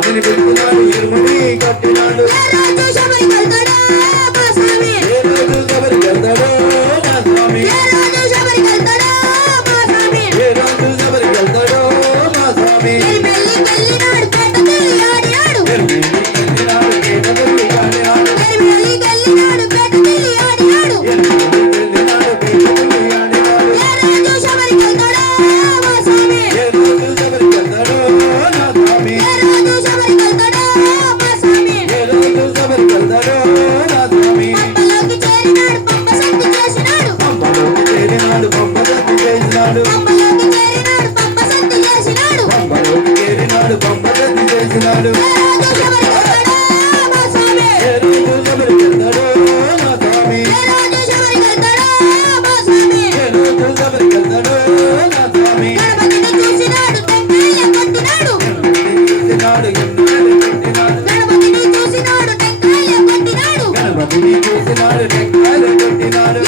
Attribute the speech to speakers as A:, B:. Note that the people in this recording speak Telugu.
A: స్వామిని పెట్టుకున్నాడు ఎరుమని కట్టినాడు. ఏ రాజు ఎవరికి వెళ్తాడో మా స్వామి? గణపతిని చూసినాడు టెంకాయలు కొట్టినాడు.